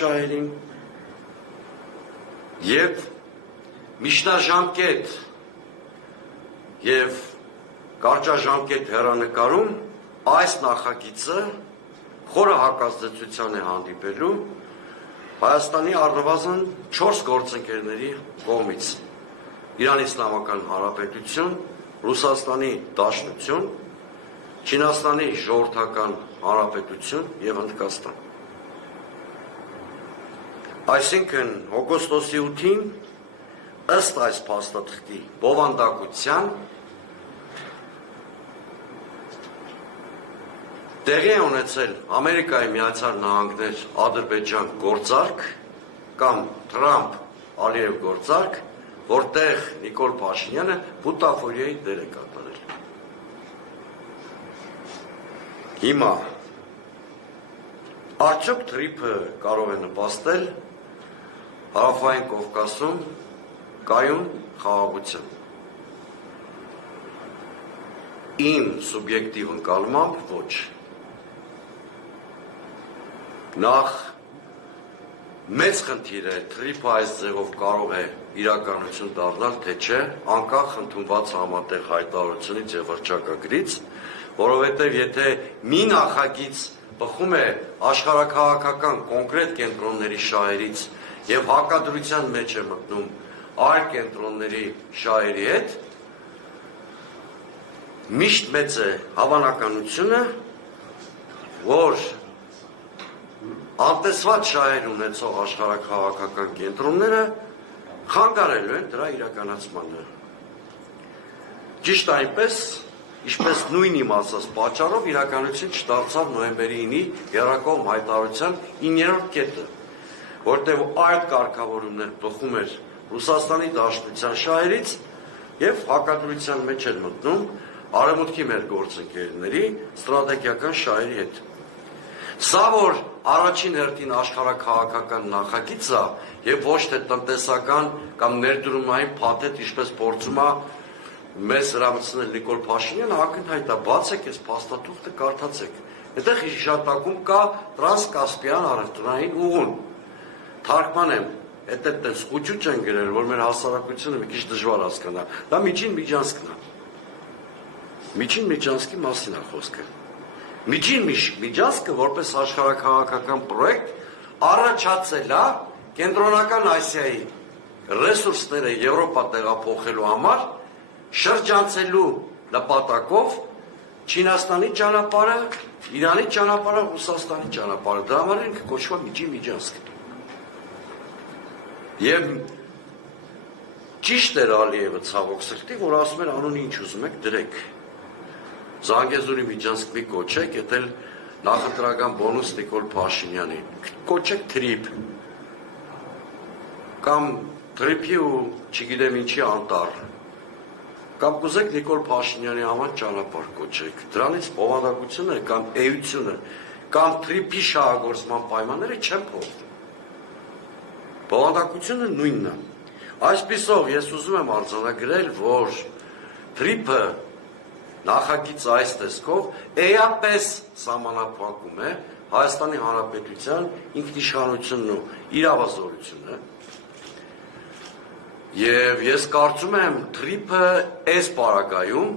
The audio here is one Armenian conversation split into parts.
շահերին եւ միջնաժամկետ եւ կարճաժամկետ հեռանկարում այս նախագիծը խորը հակազդեցության է հանդիպելու Հայաստանի առնվազն 4 գործընկերների կողմից Իրանի Իսլամական Հանրապետություն, Ռուսաստանի Դաշնություն, Չինաստանի Ժողովրդական Հանրապետություն եւ Հնդկաստան։ Այսինքն օգոստոսի 8-ին ըստ այս փաստաթղթի բովանդակության տեղի է ունեցել Ամերիկայի Միացյալ Նահանգներ Ադրբեջան գործարք կամ Թրամփ-Ալիև գործարք, որտեղ Նիկոլ Փաշինյանը բուտաֆորիայի դեր է կատարել։ Հիմա արդյոք թրիփը կարող է նպաստել Հարավային Կովկասում կայուն խաղաղության։ Իմ սուբյեկտիվ ընկալմամբ ոչ։ Նախ մեծ խնդիր է թրիփը այս ձևով կարող է իրականություն դառնալ, թե չէ, անկախ ընդունված համատեղ հայտարարությունից եւ վարչակագրից, որովհետեւ եթե մի նախագիծ բխում է աշխարհաքաղաքական կոնկրետ կենտրոնների շահերից եւ հակադրության մեջ է մտնում այլ կենտրոնների շահերի հետ, միշտ մեծ է հավանականությունը, որ անտեսված շահեր ունեցող աշխարհաքաղաքական կենտրոնները խանգարելու են դրա իրականացմանը։ Ճիշտ այնպես, ինչպես նույն իմացած պատճառով իրականություն չդարձավ նոյեմբերի 9-ի եռակողմ հայտարարության 9-րդ կետը, որտեղ այդ կարգավորումներ բխում էր Ռուսաստանի Դաշնության շահերից եւ հակադրության մեջ էր մտնում արևմուտքի մեր գործընկերների ստրատեգիական շահերի հետ։ Սա որ առաջին հերթին աշխարհաքաղաքական նախագիծ է եւ ոչ թե տնտեսական կամ ներդրումային փաթեթ, ինչպես փորձում է մեզ հրամցնել Նիկոլ Փաշինյանը, ակնհայտ է, բացեք այս փաստաթուղթը, կարդացեք։ Այդտեղ հիշատակում կա տրանսկասպիան առևտրային ուղուն։ Թարգմանեմ, այդտեղ խոճուճ են գրել, որ մեր հասարակությունը մի քիչ դժվար հասկանա։ Դա միջին միջանցքն է։ Միջին միջանցքի մասին է խոսքը։ Միջին միջանցքը որպես աշխարհաքաղաքական պրոյեկտ առաջացել է Կենտրոնական Ասիայի ռեսուրսները Եվրոպա տեղափոխելու համար շրջանցելու նպատակով Չինաստանի ճանապարհը, Իրանի ճանապարհը, Ռուսաստանի ճանապարհը, դրա համար ինքը կոչվում է միջին միջանցք։ Եվ ճիշտ էր Ալիևը ցավոք սրտի, որ ասում էր անունը ինչ ուզում եք դրեք։ Զանգեզուրի միջանցք մի կոչեք, եթե նախընտրական բոնուս Նիկոլ Փաշինյանին, կոչեք թրիփ, կամ թրիփի ու չգիտեմ ինչի անտառ, կամ կուզեք Նիկոլ Փաշինյանի համար ճանապարհ կոչեք, դրանից բովանդակությունը կամ էությունը, կամ թրիփի շահագործման պայմանները չեն փոխվում։ Բովանդակությունը նույնն է։ Այսպիսով ես ուզում եմ արձանագրել, որ թրիփը նախագիծ այս տեսքով էապես սահմանափակում է Հայաստանի Հանրապետության ինքնիշխանությունն ու իրավազորությունը եւ ես կարծում եմ թրիփը այս պարագայում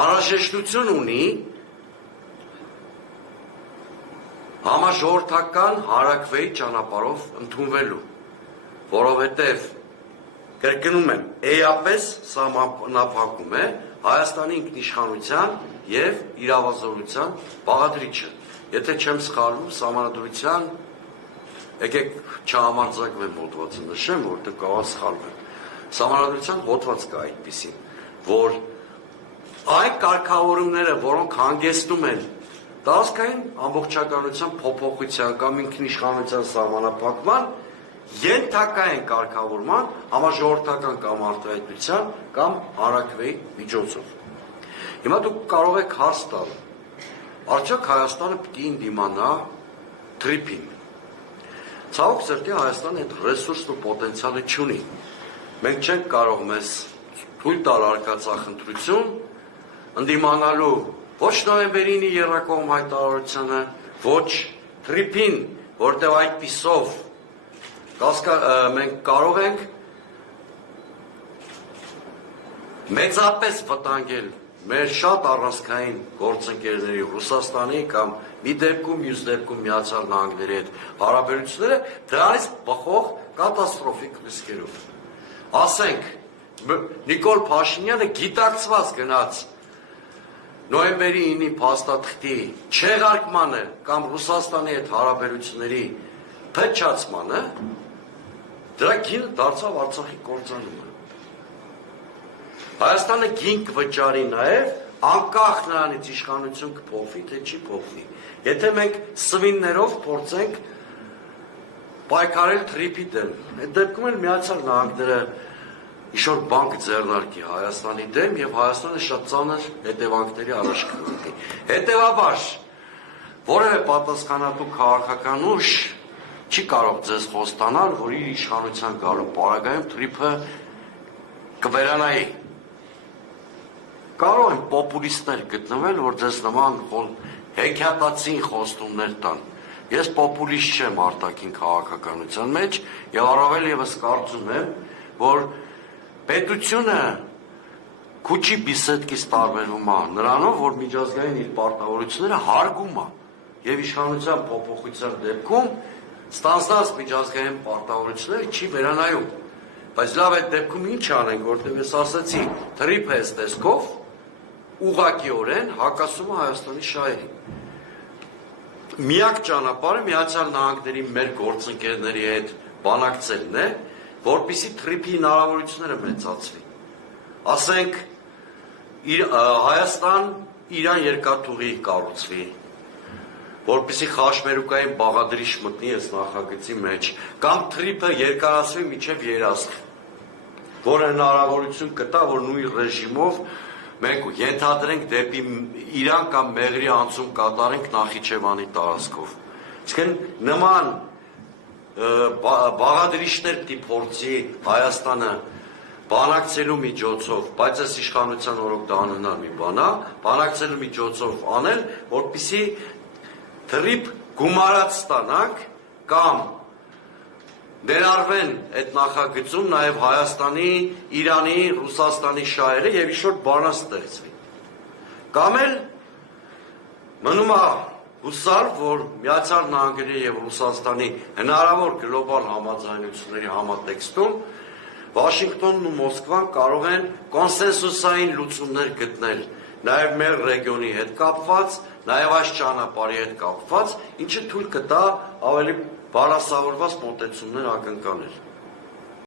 անհրաժեշտություն ունի համաժողովրդական հարակվեի ճանապարհով ընդունվելու, որովհետեւ կրկնում եմ, էապես սահմանափակում է Հայաստանի ինքնիշխանության եւ իրավազորության բաղադրիչը։ Եթե չեմ սխալվում, սահմանադրության, եկեք չհամարձակվեմ հոդվածը նշեմ, որտեղ կարող սխալվեմ։ Սահմանադրության հոդված կա այդպիսին, որ այն կարգավորումները, որոնք հանգեցնում են տարածքային ամբողջականության փոփոխության կամ ինքնիշխանության սահմանափակման, ենթակա են կարգավորման համաժողովրդական կամ արտահայտության կամ հարակվեի միջոցով։ Հիմա դուք կարող եք հարց տալ, արդյոք Հայաստանը պիտի ընդդիմանա թրիփին։ Ցավոք սրտի Հայաստանը այդ ռեսուրսն ու պոտենցիալը չունի։ Մենք չենք կարող մեզ թույլ տալ արկածախնդրություն ընդդիմանալու ոչ նոյեմբերի 9-ի եռակողմ հայտարարությանը, ոչ թրիփին, որտեղ այդպիսով մենք կարող ենք մեծապես վտանգել մեր շատ առանցքային գործընկերների Ռուսաստանի կամ մի դեպքում, մյուս դեպքում Միացյալ Նահանգների հետ հարաբերությունները դրանից բխող կատաստրոֆիկ ռիսկերով։ Ասենք, Նիկոլ Փաշինյանը գիտակցված գնաց նոյեմբերի 9-ի փաստաթղթի չեղարկմանը կամ Ռուսաստանի հետ հարաբերությունների փչացմանը, դրա գինը դարձավ Արցախի կործանումը։ Հայաստանը գին կվճարի նաև անկախ նրանից իշխանություն կփոխվի, թե չի փոխվի։ Եթե մենք սվիններով փորձենք պայքարել թրիփի դեմ, այդ դեպքում էլ Միացյալ Նահանգները ինչ-որ բան կձեռնարկի Հայաստանի դեմ եւ Հայաստանը շատ ծանր հետևանքների առաջ կգնի։ Հետևաբար, որևէ պատասխանատու քաղաքական ուժ չի կարող ձեզ խոստանալ, որ իր իշխանության գալու պարագայում թրիփը կվերանայի։ Կարող են պոպուլիստներ գտնվել, որ ձեզ նման հեքիաթացին խոստումներ տան։ Ես պոպուլիստ չեմ արտաքին քաղաքականության մեջ եւ առավել եւս կարծում եմ, որ պետությունը քուչի բիսեդկից տարբերվում է նրանով, որ միջազգային իր պարտավորությունները հարգում է եւ իշխանության փոփոխության դեպքում ստանձնած միջազգային պարտավորությունները չի վերանայում։ Բայց լավ այդ դեպքում ինչ անենք, որտեղ ես ասացի, թրիփը էս տեսքով ուղղակիորեն հակասում է Հայաստանի շահերին։ Միակ ճանապարհը Միացյալ Նահանգների մեր գործընկերների հետ բանակցելն է, որպեսզի թրիփի հնարավորությունները մեծացվի։ Ասենք Հայաստան-Իրան երկաթուղի կառուցվի, որպեսզի խաշմերուկային բաղադրիչ մտնի այս նախագծի մեջ, կամ թրիփը երկարացվի մինչև երասխ, որը հնարավորություն կտա, որ նույն ռեժիմով մենք ենթադրենք դեպի Իրան կամ Մեղրի անցում կատարենք Նախիջևանի տարածքով։ Իսկ նման բաղադրիչներ պիտի փորձի Հայաստանը բանակցելու միջոցով, բայց այս իշխանության օրոք դա անհնար մի բան է, բանակցելու միջոցով անել, որպեսզի թրիփ գումարած ստանանք կամ ներառվեն այդ նախագծում նաև Հայաստանի, Իրանի, Ռուսաստանի շահերը եւ ինչ-որ բան ստեղծվի։ Կամ էլ մնում է հուսալ, որ Միացյալ Նահանգների եւ Ռուսաստանի հնարավոր գլոբալ համաձայնությունների համատեքստում Վաշինգտոնն ու Մոսկվան կարող են կոնսենսուսային լուծումներ գտնել նաև մեր ռեգիոնի հետ կապված, նաև այս ճանապարհի հետ կապված, ինչը թույլ կտա ավելի բալասավորված մոտեցումներ ակնկալել։